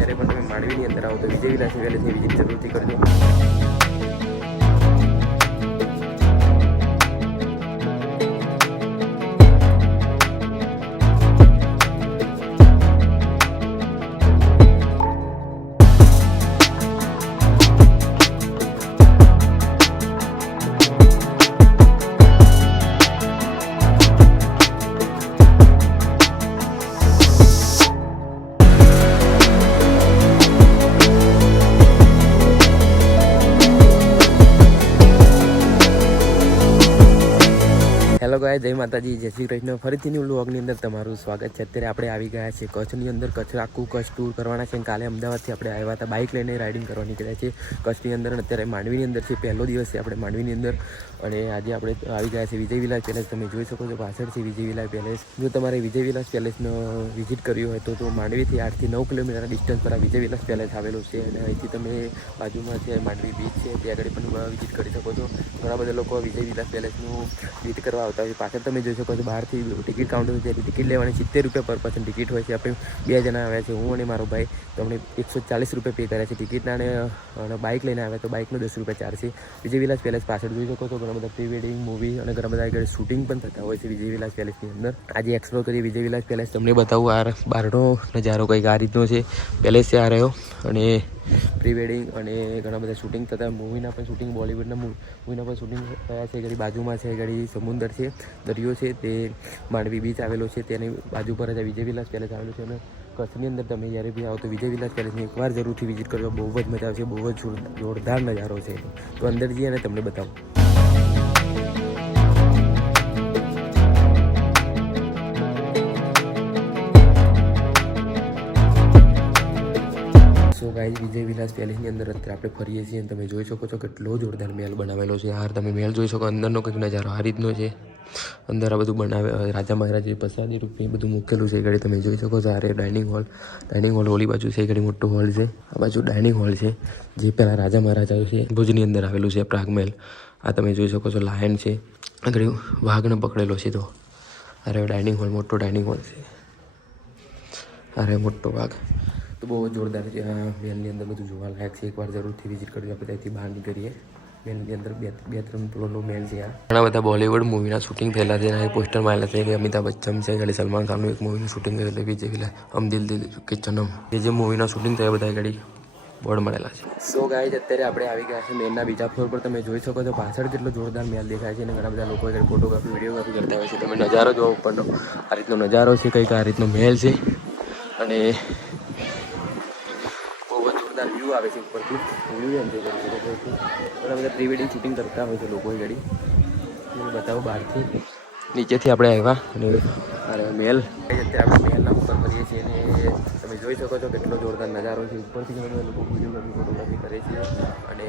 જ્યારે પણ તમે માંડવીની અંદર આવો તો વિજય વિલાસ પેલેસની વિઝિટ જરૂરથી કરજો. હેલો ગાય, જય માતાજી, જય શ્રી કૃષ્ણ. ફરીથી ન્યૂ વ્લોગની અંદર તમારું સ્વાગત છે. અત્યારે આપણે આવી ગયા છે કચ્છની અંદર. કચ્છ આખું કચ્છ ટૂર કરવાના છે. કાલે અમદાવાદથી આપણે આવ્યા હતા, બાઇક લઈને રાઇડિંગ કરવા નીકળ્યા છે કચ્છની અંદર. અત્યારે માંડવીની અંદર છે, પહેલો દિવસ છે આપણે માંડવીની અંદર. અને આજે આપણે આવી ગયા છે વિજય વિલાસ પેલેસ. તમે જોઈ શકો છો પાછળ છે વિજય વિલાસ પેલેસ. જો તમારે વિજય વિલાસ પેલેસનો વિઝિટ કર્યું હોય તો માંડવીથી 8 થી 9 કિલોમીટર ડિસ્ટન્સ પર આ વિજય વિલાસ પેલેસ આવેલું છે. અને અહીંથી તમે બાજુમાં છે માંડવી બીચ છે, ત્યાં આગળ પણ વિઝિટ કરી શકો છો. ઘણા બધા લોકો વિજય વિલાસ પેલેસનું વિઝિટ કરવા આવતા હોય. પાછળ તમે જોઈ શકો છો બહારથી ટિકિટ કાઉન્ટર છે, ટિકિટ લેવાની 70 રૂપિયા પર પર્સન ટિકિટ હોય છે. આપણે 2 જણા આવ્યા છે, હું અને મારો ભાઈ. તો અમને 140 રૂપિયા પે કર્યા છે ટિકિટના. અને બાઇક લઈને આવ્યા તો બાઇકનો 10 રૂપિયા ચાર્જ છે. વિજય વિલાસ પેલેસ પાછળ જોઈ શકો છો ઘણા બધા પ્રી વેડિંગ મૂવી અને ઘણા બધા આગળ શૂટિંગ પણ થતા હોય છે વિજય વિલાસ પેલેસની અંદર. આજે એક્સપ્લોર કરીએ વિજય વિલાસ પેલેસ. તમને બતાવું આ બહારનો નજારો કંઈક આ રીતનો છે. પેલેસ છે આ રહ્યો. અને પ્રી વેડિંગ અને ઘણા બધા શૂટિંગ થતા, મૂવીના પણ શૂટિંગ, બોલિવૂડના મૂવીના પણ શૂટિંગ થયા છે. ઘડી બાજુમાં છે, ઘડી સમુદ્ર છે, દરિયો છે, તે માંડવી બીચ આવેલો છે. તેની બાજુ પર જ વિજય વિલાસ પેલેસ આવેલું છે. અને કચ્છની અંદર તમે જ્યારે બી આવો તો વિજય વિલાસ પેલેસની એકવાર જરૂરથી વિઝિટ કરજો. બહુ જ મજા આવશે, બહુ જ જોરદાર નજારો છે. તો અંદર જઈએ અને તમને બતાવું. સો ગાઈઝ, વિજય વિલાસ પેલેસની અંદર અત્યારે આપણે ફરીએ છીએ અને તમે જોઈ શકો છો કેટલો જોરદાર મહેલ બનાવેલો છે. યાર તમે મહેલ જોઈ શકો, અંદરનો કંઈક નજારો આ રીતનો છે. અંદર આ બધું બનાવે રાજા મહારાજે પ્રસાદી રૂપે બધું મૂકેલું છે. ઘડી તમે જોઈ શકો છો. આ ડાઇનિંગ હોલ ઓલી બાજુ છે, ઘડી મોટો હોલ છે. આ બાજુ ડાઇનિંગ હોલ છે જે પહેલાં રાજા મહારાજા છે ભુજની અંદર આવેલું છે, પ્રાગમહેલ. આ તમે જોઈ શકો છો લાયન છે, ઘડી વાઘને પકડેલો છે. તો અરે ડાઇનિંગ હોલ, મોટો ડાઇનિંગ હોલ છે. અરે મોટો વાઘ. તો બહુ જોરદાર છે. આ મહેલની અંદર બધું જોવાલાયક છે. એકવાર જરૂરથી વિઝિટ કરજો. આપણે ત્યાંથી બહાર નીકળીએ. મહેલની અંદર 2-3 ફ્લોરનો મહેલ છે. આ ઘણા બધા બોલિવૂડ મૂવીના શૂટિંગ થયેલા છે. અને પોસ્ટર મારેલા છે કે અમિતાભ બચ્ચન છે, ઘડી સલમાન ખાનનું એક મૂવીનું શૂટિંગ થયેલું છે વિજય વિલાસ હમ દિલ દિલ કે સનમ. જે મૂવીના શૂટિંગ થયા બધા ઘડી બોર્ડ મળેલા છે. સો ગાઈઝ, અત્યારે આપણે આવી ગયા છે મહેલના બીજા ફ્લોર પર. તમે જોઈ શકો છો પાછળ કેટલો જોરદાર મહેલ દેખાય છે. અને ઘણા બધા લોકો ફોટોગ્રાફી, વિડીયોગ્રાફી કરતા હોય છે. તમે નજારો જોવો ઉપરનો, આ રીતનો નજારો છે. કંઈક આ રીતનો મહેલ છે. અને વ્યૂ આવે છે ઉપરથી. વ્યૂ એન્જોય કરી શકો છો. ઘણા બધા પ્રી વેડિંગ શૂટિંગ કરતા હોય છે લોકો ઘડી. બતાવો બહારથી. નીચેથી આપણે આવ્યા અને મહેલ, અત્યારે આપણે મહેલના ઉપર કરીએ છીએ. અને તમે જોઈ શકો છો કેટલો જોરદાર નજારો છે. ઉપરથી ઘણા બધા લોકો વિડીયોગ્રાફી, ફોટોગ્રાફી કરે છે. અને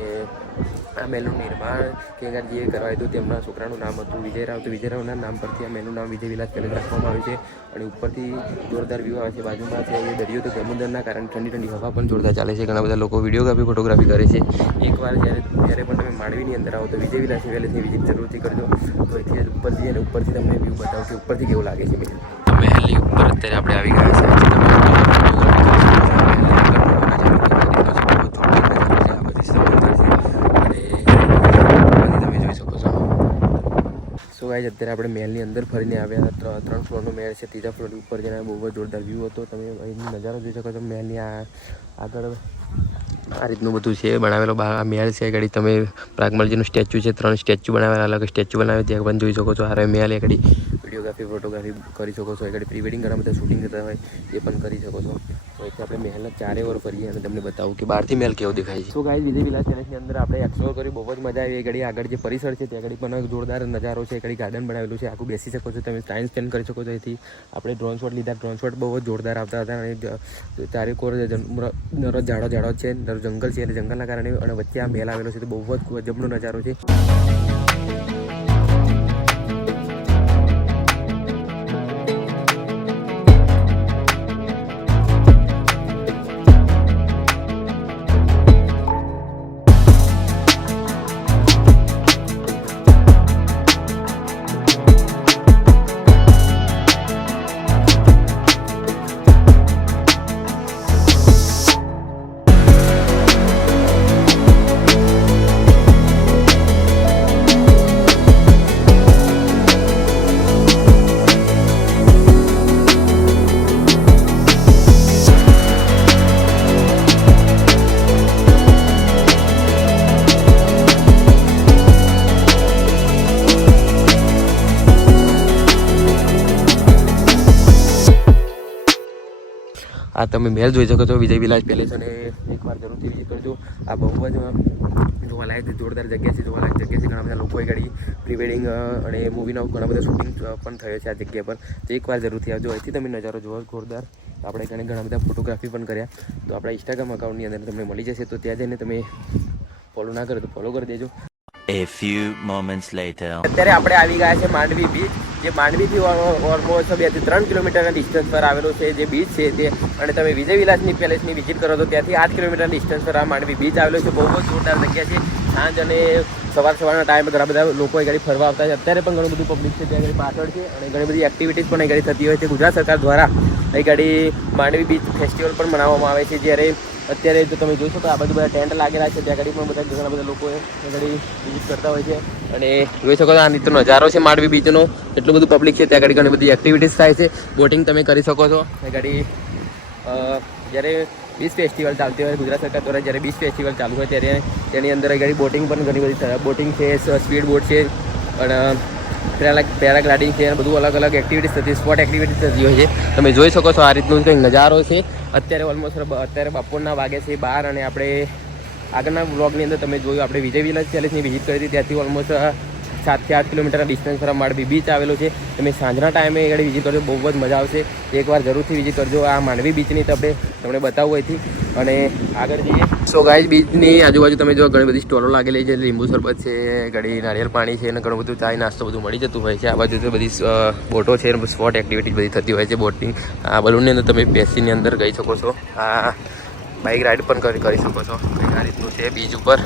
આ મહેલનું નિર્માણ કેંગારજીએ કરાવ્યું હતું. તેમના છોકરાનું નામ હતું વિજયરાવ. તો વિજયરાવના નામ પરથી આ મહેલનું નામ વિજય વિલાસ પેલેસ રાખવામાં આવ્યું છે. અને ઉપરથી જોરદાર વ્યૂ આવે છે. બાજુમાં છે એ દરિયો. તો સમુદ્રના કારણે ઠંડી ઠંડી હવા પણ જોરદાર ચાલે છે. ઘણા બધા લોકો વિડીયોગ્રાફી, ફોટોગ્રાફી કરે છે. એકવાર જ્યારે પણ તમે માંડવીની અંદર આવો તો વિજય વિલાસ પેલેસની વિઝિટ જરૂરથી કરજો. તો અહીંથી ઉપરથી અને ઉપરથી તમને વ્યૂ બતાવું કે ઉપરથી કેવું લાગે છે મહેલ. તો મહેલની ઉપર અત્યારે આપણે આવી ગયા છે. અત્યારે આપણે મહેલની અંદર ફરીને આવ્યા. 3 ફ્લોરનો મહેલ છે. 3જા ફ્લોરની ઉપર જઈને બહુ જ જોરદાર વ્યૂ હતો. તમે અહીંનો નજારો જોઈ શકો છો. મહેલની આગળ આ રીતનું બધું છે બનાવેલો. આ મહેલ છે. ઘડી તમે પ્રાગમલજીનું સ્ટેચ્યુ છે, 3 સ્ટેચ્યુ બનાવેલા, અલગ સ્ટેચ્યુ બનાવે ત્યાં પણ જોઈ શકો છો. આ મહેલ ઘડી વિડીયોગ્રાફી, ફોટોગ્રાફી કરી શકો છો. ઘડી પ્રી વેડિંગ ઘણા બધા શૂટિંગ થતા હોય એ પણ કરી શકો છો. તો અહીંથી આપણે મહેલના 4 ઓર ફરીએ અને તમને બતાવું કે બહારથી મહેલ કેવો દેખાય છે. તો ગાઈઝ, વિજય વિલાસ પેલેસની અંદર આપણે એક્સપ્લોર કરી, બહુ જ મજા આવી. ઘડી આગળ જે પરિસર છે ત્યાં ઘડી પણ જોરદાર નજારો છે. ઘડી ગાર્ડન બનાવેલું છે, આખું બેસી શકો છો, તમે ટાઈમ સ્પેન્ડ કરી શકો છો. અહીંથી આપણે ડ્રોન શોટ લીધા. ડ્રોન શોટ બહુ જ જોરદાર આવતા હતા. અને ચારે કોર ઝાડો છે, જંગલ છે. અને જંગલના કારણે અને વચ્ચે આ મહેલ આવેલો છે. તો બહુ જ ગજબનો નજારો છે. આ તમે મહેલ જોઈ શકો છો, વિજય વિલાસ પેલેસ, અને એકવાર જરૂરથી વિઝિટ કરજો. આ બહુ જ જોવાલાયક જોરદાર જગ્યા છે, જોવાલાયક જગ્યા છે. ઘણા બધા લોકોએ ગાડી પ્રી વેડિંગ અને મૂવીનો ઘણા બધા શૂટિંગ પણ થયો છે આ જગ્યા પર. તો એકવાર જરૂરથી આવજો. અહીંથી તમે નજારો જોવો જોરદાર. આપણે ઘણા બધા ફોટોગ્રાફી પણ કર્યા. તો આપણા ઇન્સ્ટાગ્રામ અકાઉન્ટની અંદર તમને મળી જશે. તો ત્યાં જઈને તમે ફોલો ના કરો તો ફોલો કરી દેજો. A few moments later. અત્યારે આપણે આવી ગયા છે માંડવી બીચ, જે માંડવીથી ઓલમોસ્ટ 2 થી 3 કિલોમીટરના ડિસ્ટન્સ પર આવેલું છે જે બીચ છે તે. અને તમે વિજય વિલાસની પેલેસની વિઝિટ કરો તો ત્યાંથી 8 કિલોમીટરના ડિસ્ટન્સ પર આ માંડવી બીચ આવેલો છે. બહુ જ જોરદાર જગ્યા છે. સાંજ અને સવારના ટાઈમે ઘણા બધા લોકો એ ગાડી ફરવા આવતા છે. અત્યારે પણ ઘણું બધું પબ્લિક છે ત્યાં ગાડી પાછળ છે, અને ઘણી બધી એક્ટિવિટીઝ પણ એ ગાડી થતી હોય છે. ગુજરાત સરકાર દ્વારા એ ગાડી માંડવી બીચ ફેસ્ટિવલ પણ મનાવવામાં આવે છે. જ્યારે અત્યારે જો તમે જોઈ શકો આ બધા ટેન્ટ લાગેલા છે, ત્યાં ગાડી પણ બધા ઘણા બધા લોકો એ ગાડી વિઝિટ કરતા હોય છે. અને જોઈ શકો છો આ નીચનો નજારો છે માંડવી બીચનો. એટલું બધું પબ્લિક છે ત્યાં ગાડી, ઘણી બધી એક્ટિવિટીઝ થાય છે. બોટિંગ તમે કરી શકો છો. એ ગાડી જ્યારે બીચ ફેસ્ટિવલ ચાલતી હોય, ગુજરાત સરકાર દ્વારા જ્યારે બીચ ફેસ્ટિવલ ચાલુ હોય ત્યારે તેની અંદર ગાડી બોટિંગ પણ ઘણી બધી બોટિંગ છે, સ્પીડ બોટ છે, અને પેરાગ્લાઇડિંગ છે, અને બધું અલગ અલગ એક્ટિવિટીઝ થતી, સ્પોટ એક્ટિવિટીઝ થતી હોય છે. તમે જોઈ શકો છો આ રીતનું કંઈક નજારો છે. અત્યારે બપોરના વાગે છે 12, અને આપણે આગળના વ્લોગની અંદર તમે જોયું આપણે વિજય વિલાસ પેલેસની વિઝિટ કરી હતી. ત્યાંથી ઓલમોસ્ટ 7 થી 8 કિલોમીટરના ડિસ્ટન્સ પર માંડવી બીચ આવેલો છે. તમે સાંજના ટાઈમે એ ગાડી વિઝિટ કરજો, બહુ જ મજા આવશે. એકવાર જરૂરથી વિઝિટ કરજો. આ માંડવી બીચની તમને બતાવવું અહીંથી. અને આગળ જઈએ. સો ગાઈઝ, બીચની આજુબાજુ તમે જો ઘણી બધી સ્ટોલો લાગેલી છે. લીંબુ શરબત છે, ગાડી નારિયેલ પાણી છે, અને ઘણું બધું ચાય નાસ્તો બધું મળી જતું હોય છે. આ બાજુ તો બધી બોટો છે, સ્પોટ એક્ટિવિટી બધી થતી હોય છે, બોટિંગ. આ બલૂનની અંદર તમે બેસીની અંદર ગઈ શકો છો. આ બાઇક રાઇડ પણ કરી શકો છો. કંઈક આ રીતનું છે બીચ ઉપર.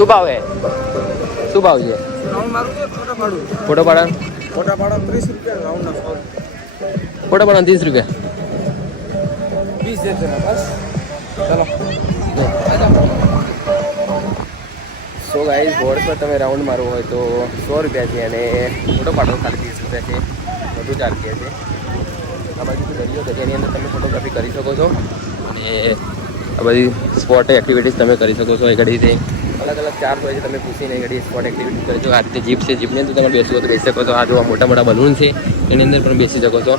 શું ભાવ છે? શું ભાવ છે? ફોટો પાડા 30 રૂપિયા. ફોટો પાડા 30 રૂપિયા. 20 દેते ना बस. चलो. સો ગાઈઝ, બોર્ડ પર તમે રાઉન્ડ મારવો હોય તો 100 રૂપિયા છે, અને ફોટો પાડો ખાલી 30 રૂપિયા છે. બધું ચાલતી છે. આ બાજુ દરિયો છે, તેની અંદર તમે ફોટોગ્રાફી કરી શકો છો, અને આ બધી સ્પોટ એક્ટિવિટીઝ તમે કરી શકો છો. એ ઘડી અલગ અલગ ચાર્જ હોય છે. તમે પૂછીને એ ઘડી સ્પોટ એક્ટિવિટી કરી શકો. આ રીતે જીપ છે, જીપની અંદર તમે બેસવું હોય તો બેસી શકો છો. આ જો મોટા મોટા બલૂન છે એની અંદર પણ બેસી શકો છો.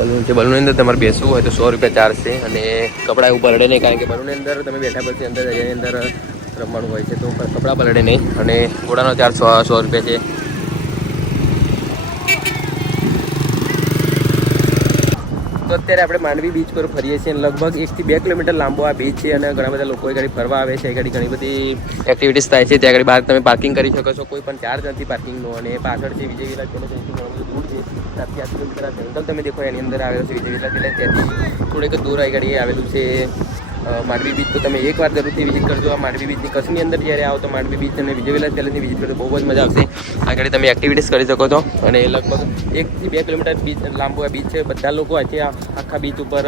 બલૂન છે, બલૂનની અંદર તમારે બેસવું હોય તો 100 રૂપિયા ચાર્જ છે. અને કપડાં એવું પલળે નહીં, કારણ કે બલૂનની અંદર તમે બેઠા પછી અંદર એની અંદર રમવાનું હોય છે, તો કપડાં પલળે નહીં. અને ઘોડાનો ચાર્જ 100 રૂપિયા છે. તો અત્યારે આપણે માંડવી બીચ પર ફરીએ છીએ. લગભગ 1 થી 2 કિલોમીટર લાંબો આ બીચ છે, અને ઘણા બધા લોકો ગાડી ફરવા આવે છે. ગાડી ઘણી બધી એક્ટિવિટીઝ થાય છે. ત્યાં આગળ બહાર તમે પાર્કિંગ કરી શકો છો, કોઈ પણ ચાર્જ નથી પાર્કિંગનો. અને પાછળ છે વિજય વિલાસ પેલેસ, ઘણું બધું દૂર છે. 7 થી 8 કિલોમીટર જંગલ તમે દેખો એની અંદર આવેલો છે વિજય વિલાસ પેલેસ. ત્યાંથી થોડીક દૂર આ ગાડી આવેલું છે માંડવી બીચ. તો તમે એકવાર જરૂરથી વિઝિટ કરજો. આ માંડવી બીચની કચ્છની અંદર જ્યારે આવો તો માંડવી બીચ અને વિજય વિલાસ પેલેસની વિઝિટ કરજો, બહુ જ મજા આવશે. આગળ તમે એક્ટિવિટીઝ કરી શકો છો. અને લગભગ 1 થી 2 કિલોમીટર બીચ લાંબો આ બીચ છે. બધા લોકો અહીંથી આખા બીચ ઉપર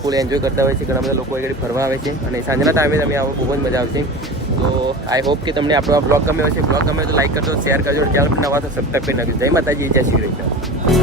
ફૂલ એન્જોય કરતા હોય છે. ઘણા બધા લોકો આગળ ફરવા આવે છે, અને સાંજના ટાઈમે તમે આવો, બહુ જ મજા આવશે. તો આઈ હોપ કે તમને આપણો આ બ્લોગ ગમ્યો હશે. બ્લોગ ગમે તો લાઈક કરજો, શેર કરજો. ચેનલ પર નવા તો સબસ્ક્રાઈબ કરી નાખજો. જય માતાજી, જય શ્રી કૃષ્ણ.